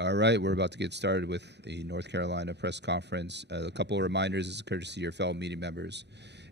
All right, we're about to get started with the North Carolina press conference. A couple of reminders as a courtesy to your fellow meeting members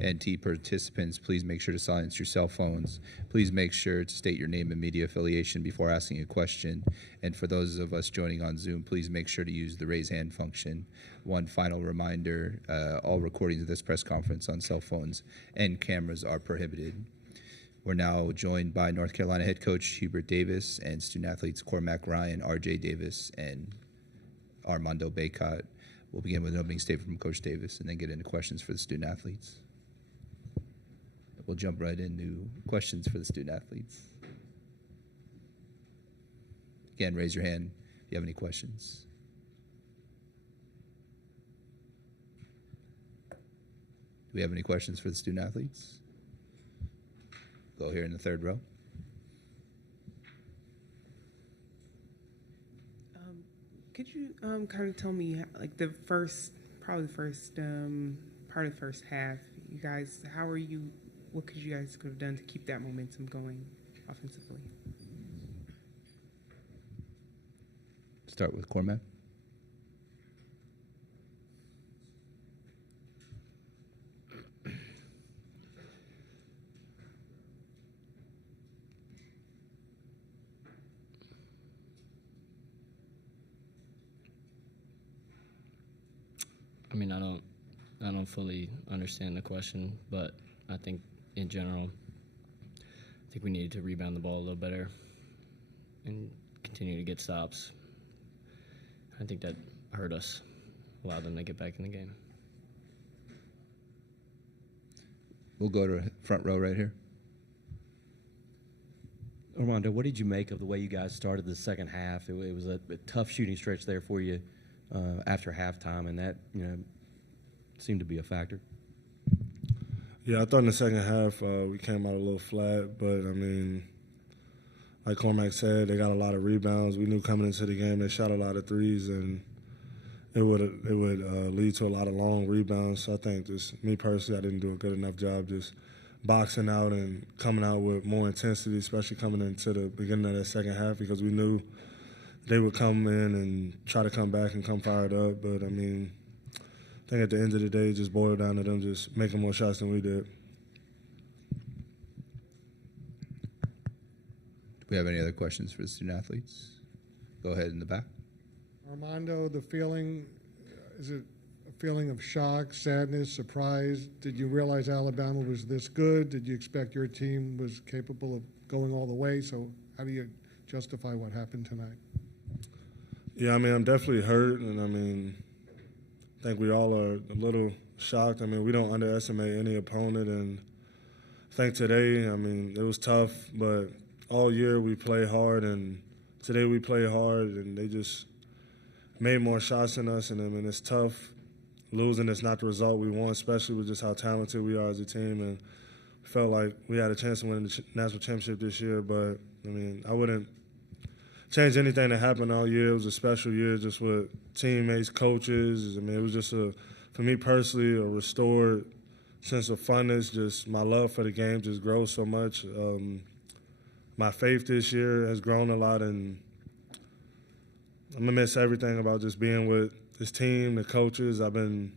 and NT participants. Please make sure to silence your cell phones. Please make sure to state your name and media affiliation before asking a question. And for those of us joining on Zoom, please make sure to use the raise hand function. One final reminder, all recordings of this press conference on cell phones and cameras are prohibited. We're now joined by North Carolina head coach Hubert Davis and student athletes Cormac Ryan, RJ Davis, and Armando Baycott. We'll begin with an opening statement from Coach Davis and then get into questions for the student athletes. We'll jump right into questions for the student athletes. Again, raise your hand if you have any questions. Do we have any questions for the student athletes? Go here in the third row. Could you kind of tell me, like the first part of the first half, you guys, what could you guys could have done to keep that momentum going offensively? Start with Cormac. I mean, I don't fully understand the question, but I think in general, I think we needed to rebound the ball a little better and continue to get stops. I think that hurt us, allowed them to get back in the game. We'll go to front row right here. Armando, what did you make of the way you guys started the second half? It was a tough shooting stretch there for you after halftime, and that seemed to be a factor. Yeah, I thought in the second half we came out a little flat, but I mean, like Cormac said, they got a lot of rebounds. We knew coming into the game they shot a lot of threes, and it would lead to a lot of long rebounds. So I think just me personally, I didn't do a good enough job just boxing out and coming out with more intensity, especially coming into the beginning of that second half, because we knew they would come in and try to come back and come fired up. But, I mean, I think at the end of the day, it just boiled down to them just making more shots than we did. Do we have any other questions for the student athletes? Go ahead in the back. Armando, the feeling, is it a feeling of shock, sadness, surprise? Did you realize Alabama was this good? Did you expect your team was capable of going all the way? So how do you justify what happened tonight? Yeah, I mean, I'm definitely hurt, and I mean, I think we all are a little shocked. I mean, we don't underestimate any opponent, and I think today, I mean, it was tough, but all year we play hard, and today we play hard, and they just made more shots than us, and I mean, it's tough. Losing is not the result we want, especially with just how talented we are as a team, and felt like we had a chance to win the national championship this year, but, I mean, I wouldn't change anything that happened all year. It was a special year just with teammates, coaches. I mean, it was just, for me personally, a restored sense of funness. Just my love for the game just grows so much. My faith this year has grown a lot, and I'm going to miss everything about just being with this team, the coaches. I've been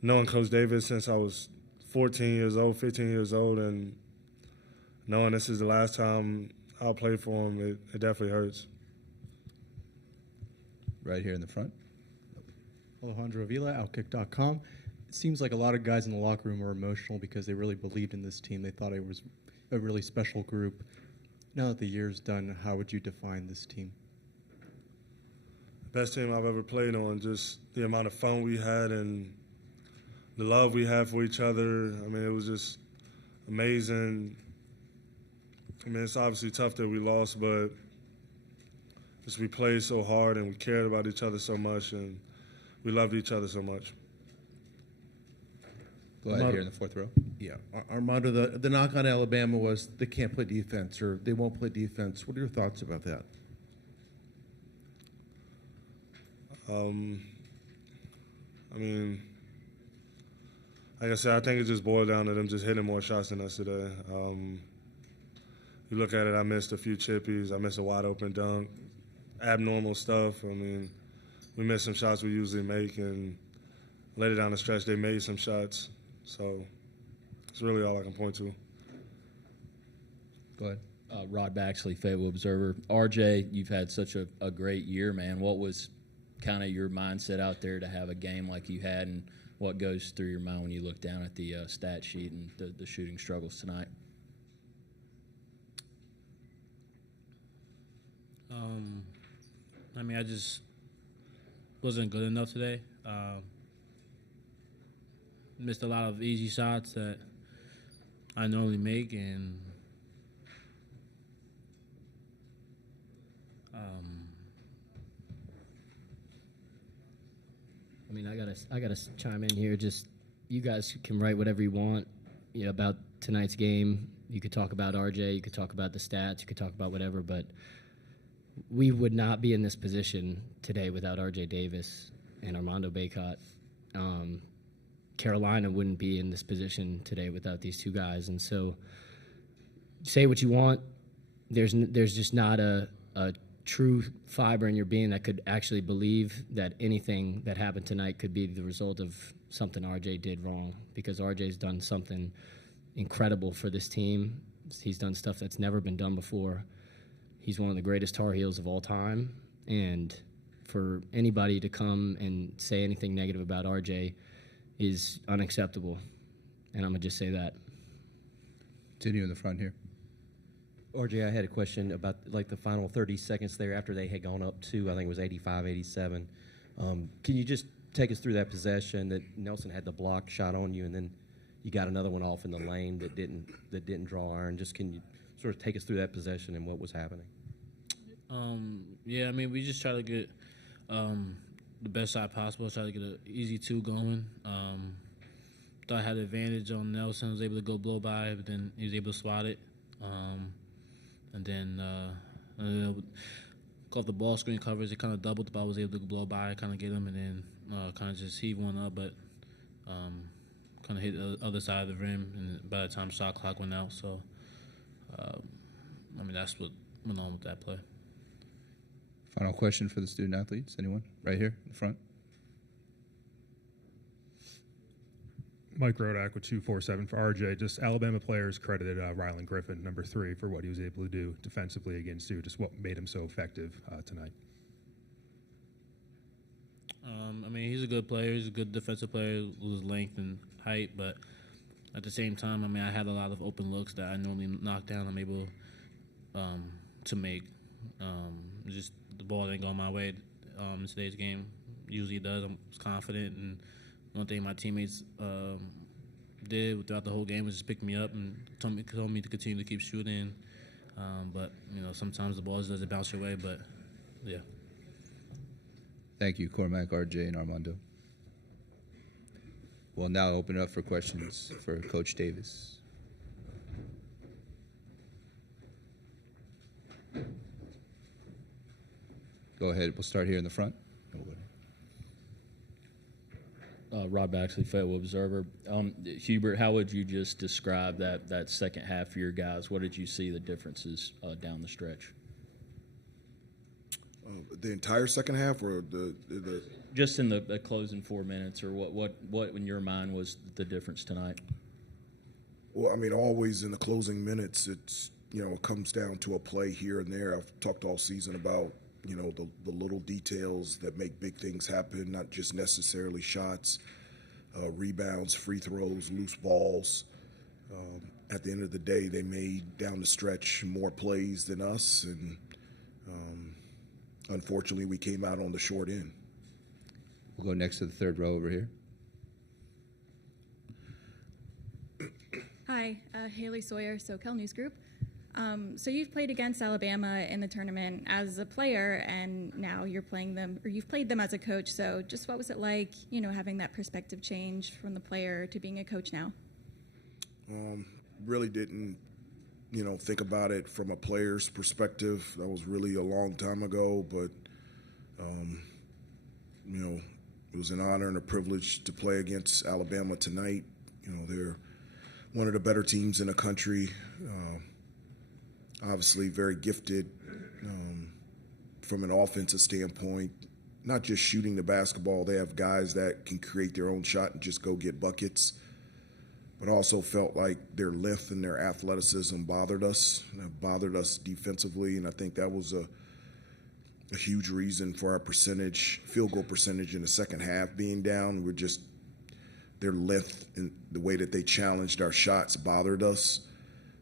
knowing Coach Davis since I was 14 years old, 15 years old, and knowing this is the last time I'll play for him, it definitely hurts. Right here in the front. Alejandro Avila, Outkick.com. It seems like a lot of guys in the locker room are emotional because they really believed in this team. They thought it was a really special group. Now that the year's done, how would you define this team? Best team I've ever played on, just the amount of fun we had and the love we had for each other. I mean, it was just amazing. I mean, it's obviously tough that we lost, but just we played so hard and we cared about each other so much and we loved each other so much. Go ahead here in the fourth row. Yeah, Armando, the knock on Alabama was they can't play defense or they won't play defense. What are your thoughts about that? I mean, like I said, I think it just boiled down to them just hitting more shots than us today. You look at it, I missed a few chippies. I missed a wide-open dunk. abnormal stuff. I mean, we missed some shots we usually make, and later down the stretch, they made some shots. So it's really all I can point to. Go ahead. Rod Baxley, Fayetteville Observer. RJ, you've had such a great year, man. What was kind of your mindset out there to have a game like you had, and what goes through your mind when you look down at the stat sheet and the shooting struggles tonight? I mean, I just wasn't good enough today. Missed a lot of easy shots that I normally make, and I mean, I gotta chime in here. Just you guys can write whatever you want, about tonight's game. You could talk about RJ, you could talk about the stats, you could talk about whatever, but we would not be in this position today without RJ Davis and Armando Bacot. Carolina wouldn't be in this position today without these two guys. And so, say what you want. There's just not a true fiber in your being that could actually believe that anything that happened tonight could be the result of something RJ did wrong, because RJ's done something incredible for this team. He's done stuff that's never been done before. He's one of the greatest Tar Heels of all time, and for anybody to come and say anything negative about RJ is unacceptable, and I'm going to just say that. Continue in the front here. RJ, I had a question about like the final 30 seconds there after they had gone up to, I think it was 85-87. Can you just take us through that possession that Nelson had the block shot on you, and then you got another one off in the lane that didn't draw iron? Just can you sort of take us through that possession and what was happening? Yeah, I mean, we just try to get the best shot possible, try to get an easy two going. Thought I had the advantage on Nelson, was able to go blow by, but then he was able to swat it. And then caught the ball screen coverage. It kind of doubled, but I was able to blow by, kind of get him, and then kind of just heave one up, but kind of hit the other side of the rim, and by the time shot clock went out. So, I mean, that's what went on with that play. Final question for the student athletes. Anyone? Right here in the front. Mike Rodak with 247 for RJ. Just Alabama players credited Rylan Griffin, number 3, for what he was able to do defensively against you. Just what made him so effective tonight. I mean, he's a good player. He's a good defensive player with his length and height, but at the same time, I mean, I had a lot of open looks that I normally knock down. I'm able to make. Just the ball didn't go my way in today's game. Usually it does. I was confident, and one thing my teammates did throughout the whole game was just pick me up and told me to continue to keep shooting. But, sometimes the ball just doesn't bounce your way, but, yeah. Thank you, Cormac, RJ, and Armando. We'll now open it up for questions for Coach Davis. Go ahead. We'll start here in the front. Rod Baxley, Fayetteville Observer. Hubert, how would you just describe that second half for your guys? What did you see the differences down the stretch? The entire second half, or the just in the closing 4 minutes, or what in your mind was the difference tonight? Well, I mean, always in the closing minutes, it's it comes down to a play here and there. I've talked all season about the little details that make big things happen, not just necessarily shots, rebounds, free throws, loose balls. At the end of the day, they made down the stretch more plays than us, and unfortunately, we came out on the short end. We'll go next to the third row over here. Hi, Haley Sawyer, SoCal News Group. So you've played against Alabama in the tournament as a player, and now you're playing them, or you've played them as a coach. So just what was it like, having that perspective change from the player to being a coach now? Really didn't, think about it from a player's perspective. That was really a long time ago, but, it was an honor and a privilege to play against Alabama tonight. They're one of the better teams in the country. Obviously very gifted, from an offensive standpoint, not just shooting the basketball. They have guys that can create their own shot and just go get buckets. But also felt like their length and their athleticism bothered us defensively, and I think that was a huge reason for our field goal percentage in the second half being down. Their length and the way that they challenged our shots bothered us,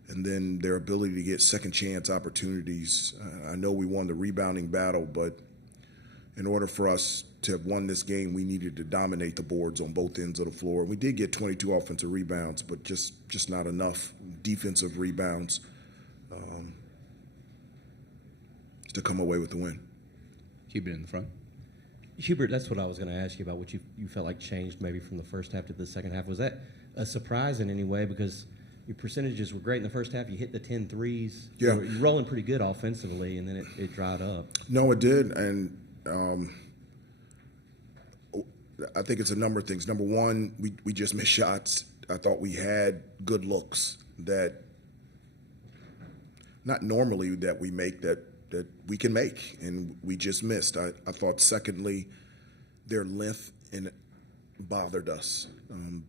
and then their ability to get second chance opportunities. I know we won the rebounding battle, but in order for us to have won this game, we needed to dominate the boards on both ends of the floor. We did get 22 offensive rebounds, but just not enough defensive rebounds to come away with the win. Keep it in the front. Hubert, that's what I was going to ask you about, what you felt like changed maybe from the first half to the second half. Was that a surprise in any way? Because your percentages were great in the first half. You hit the 10 threes. Yeah. You're rolling pretty good offensively, and then it dried up. No, it did, and I think it's a number of things. Number one, we just missed shots. I thought we had good looks that not normally that we make that we can make, and we just missed. I thought, secondly, their length and bothered us.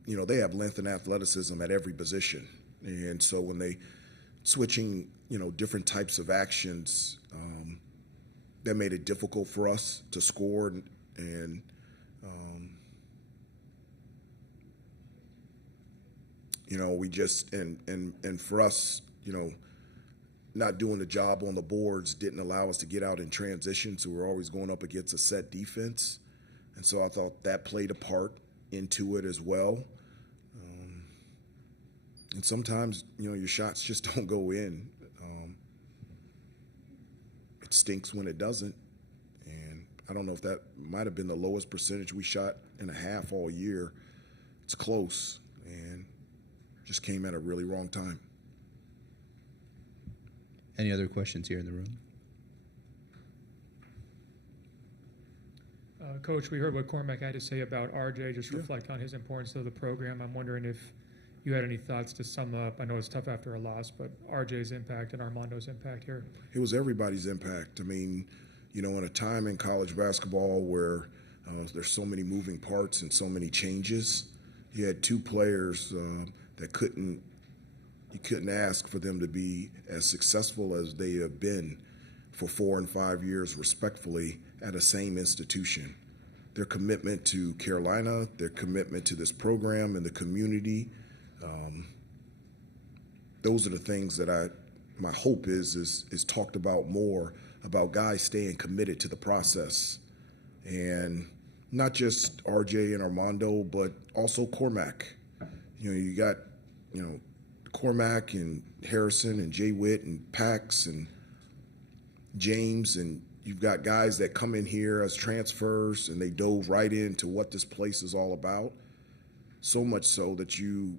They have length and athleticism at every position, and so when they switching, different types of actions, that made it difficult for us to score, and we just and for us, not doing the job on the boards didn't allow us to get out in transition, so we're always going up against a set defense, and so I thought that played a part into it as well. And sometimes, your shots just don't go in. It stinks when it doesn't, and I don't know if that might have been the lowest percentage we shot in a half all year. It's close, and just came at a really wrong time. Any other questions here in the room? Coach, we heard what Cormac had to say about RJ, just reflect on his importance to the program. I'm wondering if you had any thoughts to sum up. I know it's tough after a loss, but RJ's impact and Armando's impact here. It was everybody's impact. I mean, in a time in college basketball where there's so many moving parts and so many changes, you had two players that you couldn't ask for them to be as successful as they have been for 4 and 5 years, respectfully, at the same institution. Their commitment to Carolina, their commitment to this program and the community, those are the things that my hope is talked about more, about guys staying committed to the process. And not just RJ and Armando, but also Cormac. You got, Cormac and Harrison and Jay Witt and Pax and James, and you've got guys that come in here as transfers and they dove right into what this place is all about, so much so that you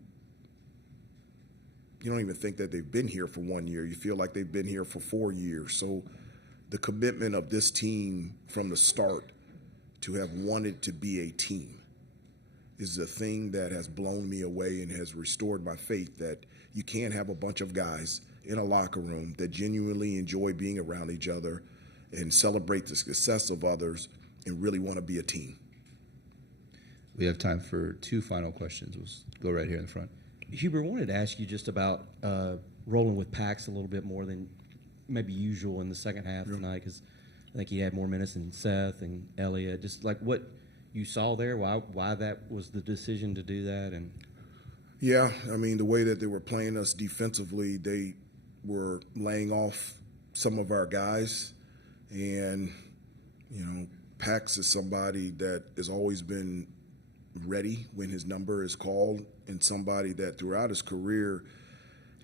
don't even think that they've been here for 1 year. You feel like they've been here for 4 years. So the commitment of this team from the start to have wanted to be a team is the thing that has blown me away and has restored my faith that you can't have a bunch of guys in a locker room that genuinely enjoy being around each other and celebrate the success of others and really want to be a team. We have time for 2 final questions. We'll go right here in the front. Hubert, wanted to ask you just about rolling with Pax a little bit more than maybe usual in the second half tonight, because I think he had more minutes than Seth and Elliott. Just like what you saw there, why that was the decision to do that, and yeah, I mean the way that they were playing us defensively, they were laying off some of our guys, and Pax is somebody that has always been ready when his number is called, and somebody that throughout his career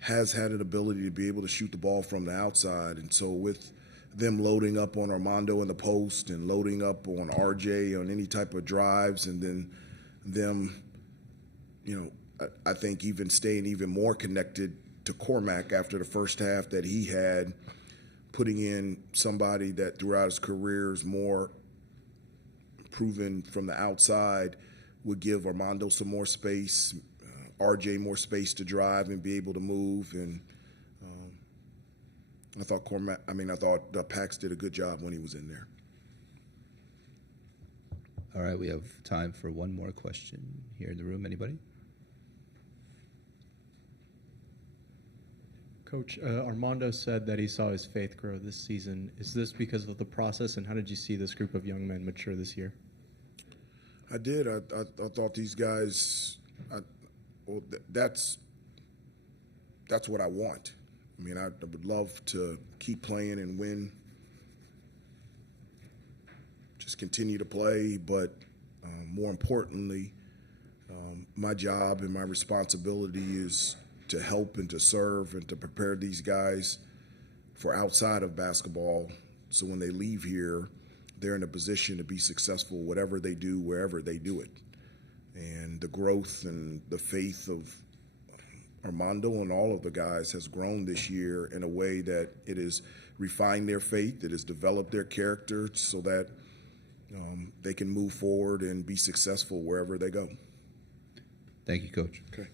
has had an ability to be able to shoot the ball from the outside. And so with them loading up on Armando in the post and loading up on RJ on any type of drives, and then them, I think even staying even more connected to Cormac after the first half that he had, putting in somebody that throughout his career is more proven from the outside, would give Armando some more space, RJ more space to drive and be able to move. And I thought Pax did a good job when he was in there. All right, we have time for one more question here in the room. Anybody? Coach, Armando said that he saw his faith grow this season. Is this because of the process, and how did you see this group of young men mature this year? I did. I thought these guys. That's what I want. I mean, I would love to keep playing and win. Just continue to play, but more importantly, my job and my responsibility is to help and to serve and to prepare these guys for outside of basketball. So when they leave here, they're in a position to be successful, whatever they do, wherever they do it. And the growth and the faith of Armando and all of the guys has grown this year in a way that it has refined their faith, it has developed their character so that they can move forward and be successful wherever they go. Thank you, Coach. Okay.